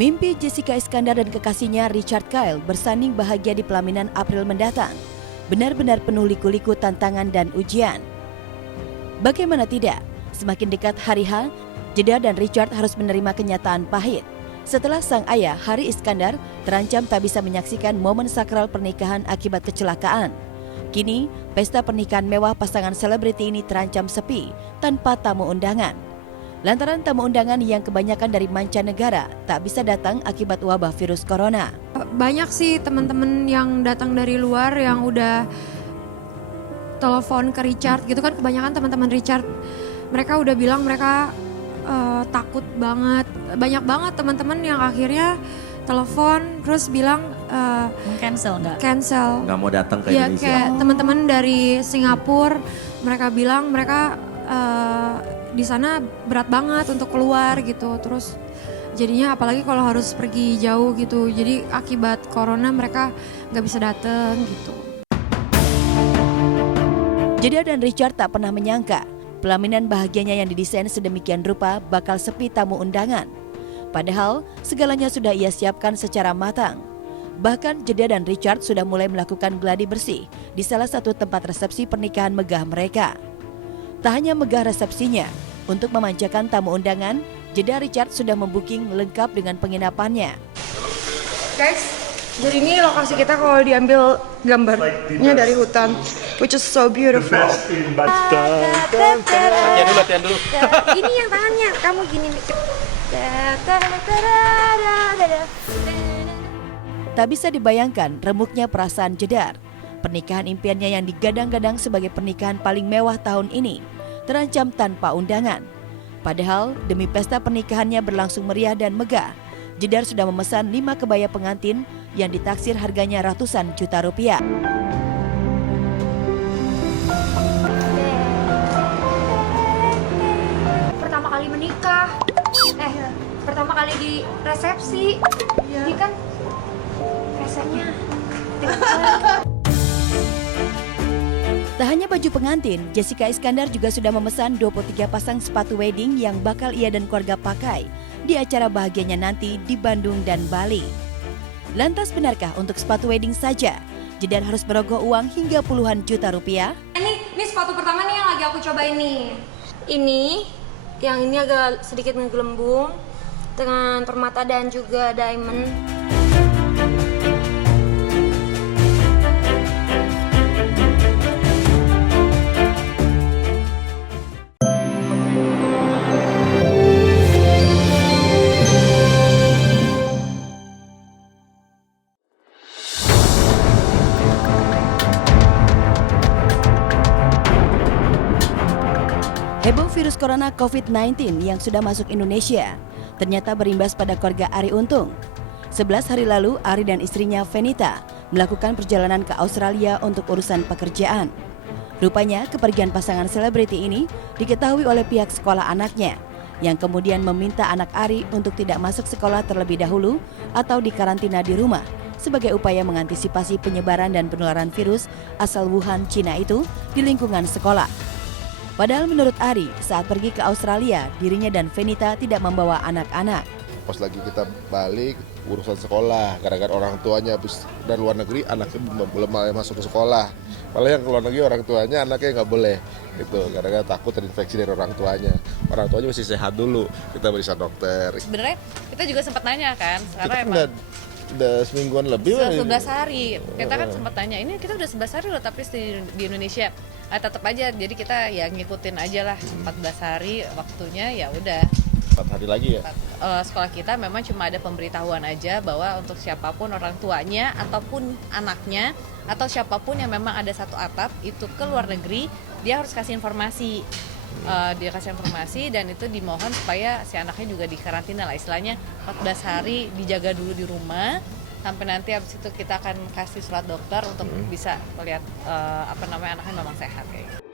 Mimpi Jessica Iskandar dan kekasihnya Richard Kyle bersanding bahagia di pelaminan April mendatang benar-benar penuh liku-liku tantangan dan ujian. Bagaimana tidak, semakin dekat hari H, Jeddah dan Richard harus menerima kenyataan pahit. Setelah sang ayah, Hari Iskandar, terancam tak bisa menyaksikan momen sakral pernikahan akibat kecelakaan. Kini, pesta pernikahan mewah pasangan selebriti ini terancam sepi tanpa tamu undangan. Lantaran tamu undangan yang kebanyakan dari mancanegara tak bisa datang akibat wabah virus corona. Banyak sih teman-teman yang datang dari luar yang udah telepon ke Richard gitu kan, kebanyakan teman-teman Richard mereka udah bilang mereka takut banget. Banyak banget teman-teman yang akhirnya telepon terus bilang Cancel nggak mau datang ke ya, Indonesia. kayak teman-teman dari Singapura mereka bilang mereka di sana berat banget untuk keluar gitu, terus jadinya apalagi kalau harus pergi jauh gitu, jadi akibat corona mereka nggak bisa datang gitu. Jeddah dan Richard tak pernah menyangka pelaminan bahagianya yang didesain sedemikian rupa bakal sepi tamu undangan. Padahal segalanya sudah ia siapkan secara matang. Bahkan Jeddah dan Richard sudah mulai melakukan gladi bersih di salah satu tempat resepsi pernikahan megah mereka. Tak hanya megah resepsinya, untuk memanjakan tamu undangan, Jeddah Richard sudah membooking lengkap dengan penginapannya. Guys, jadi ini lokasi kita kalau diambil gambarnya dari hutan, which is so beautiful. Latihan dulu. Ini yang tangannya, kamu gini mikir. Tak bisa dibayangkan remuknya perasaan Jeddah. Pernikahan impiannya yang digadang-gadang sebagai pernikahan paling mewah tahun ini terancam tanpa undangan. Padahal demi pesta pernikahannya berlangsung meriah dan megah, Jeddah sudah memesan 5 kebaya pengantin yang ditaksir harganya ratusan juta rupiah. Pertama kali menikah, pertama kali di resepsi, ini kan resepnya. Tak hanya baju pengantin, Jessica Iskandar juga sudah memesan 23 pasang sepatu wedding yang bakal ia dan keluarga pakai di acara bahagianya nanti di Bandung dan Bali. Lantas benarkah untuk sepatu wedding saja, Jeddah harus merogoh uang hingga puluhan juta rupiah? Ini sepatu pertama nih yang lagi aku cobain nih. Yang ini agak sedikit menggelembung dengan permata dan juga diamond. Heboh virus corona COVID-19 yang sudah masuk Indonesia ternyata berimbas pada keluarga Arie Untung. 11 hari lalu, Arie dan istrinya Fenita melakukan perjalanan ke Australia untuk urusan pekerjaan. Rupanya kepergian pasangan selebriti ini diketahui oleh pihak sekolah anaknya, yang kemudian meminta anak Arie untuk tidak masuk sekolah terlebih dahulu atau dikarantina di rumah sebagai upaya mengantisipasi penyebaran dan penularan virus asal Wuhan, Cina itu di lingkungan sekolah. Padahal menurut Arie, saat pergi ke Australia, dirinya dan Fenita tidak membawa anak-anak. Pas lagi kita balik, urusan sekolah, gara-gara orang tuanya habis dari luar negeri, anaknya belum masuk ke sekolah. Malah yang ke luar negeri orang tuanya, anaknya nggak boleh. Gitu, gara-gara takut terinfeksi dari orang tuanya. Orang tuanya mesti sehat dulu, kita berisa dokter. Sebenarnya kita juga sempat nanya kan, karena Kita emang udah semingguan lebih. sudah 11 hari. Kita kan sempat tanya, ini kita udah 11 hari loh tapi di Indonesia. Tetap aja, jadi kita ya ngikutin aja lah 14 hari waktunya, ya udah. 4 hari lagi ya? Sekolah kita memang cuma ada pemberitahuan aja bahwa untuk siapapun orang tuanya ataupun anaknya atau siapapun yang memang ada satu atap itu ke luar negeri, dia harus kasih informasi. Dia kasih informasi dan itu dimohon supaya si anaknya juga dikarantina lah, istilahnya 14 hari dijaga dulu di rumah sampai nanti habis itu kita akan kasih surat dokter untuk bisa melihat anaknya memang sehat kayak gitu.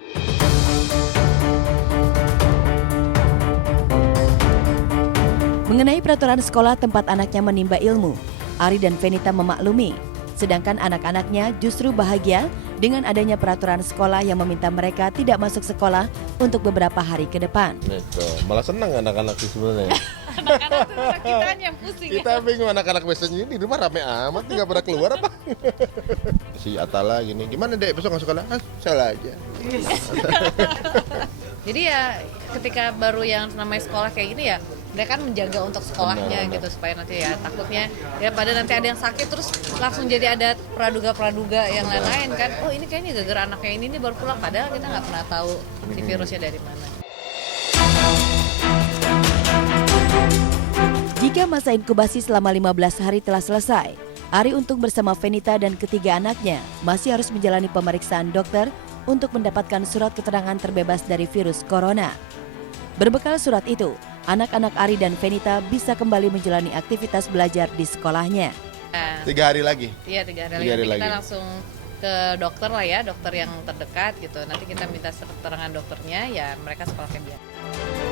Mengenai peraturan sekolah tempat anaknya menimba ilmu, Arie dan Fenita memaklumi, sedangkan anak-anaknya justru bahagia dengan adanya peraturan sekolah yang meminta mereka tidak masuk sekolah untuk beberapa hari ke depan. Gitu. Malah senang anak-anak sih sebenarnya. Anak-anak tuh kita yang pusing. Kita bingung anak-anak biasanya di rumah rame amat, nggak pada keluar apa? Si Atala gini, gimana dek besok nggak sekolah? Ah, salah aja. Jadi ya ketika baru yang namanya sekolah kayak gini ya, mereka kan menjaga untuk sekolahnya gitu supaya nanti ya takutnya ya pada nanti ada yang sakit terus langsung jadi ada praduga-praduga yang lain-lain kan. Oh ini kayaknya gara-gara anaknya ini nih baru pulang, padahal kita nggak pernah tahu si virusnya dari mana. Jika masa inkubasi selama 15 hari telah selesai, Ari Untung bersama Venita dan ketiga anaknya masih harus menjalani pemeriksaan dokter untuk mendapatkan surat keterangan terbebas dari virus corona. Berbekal surat itu, anak-anak Ari dan Venita bisa kembali menjalani aktivitas belajar di sekolahnya. Nah, 3 hari lagi. iya 3 hari 3 hari lagi kita lagi. langsung ke dokter lah ya, dokter yang terdekat gitu. Nanti kita minta keterangan dokternya, ya mereka sekolah kayak biasa.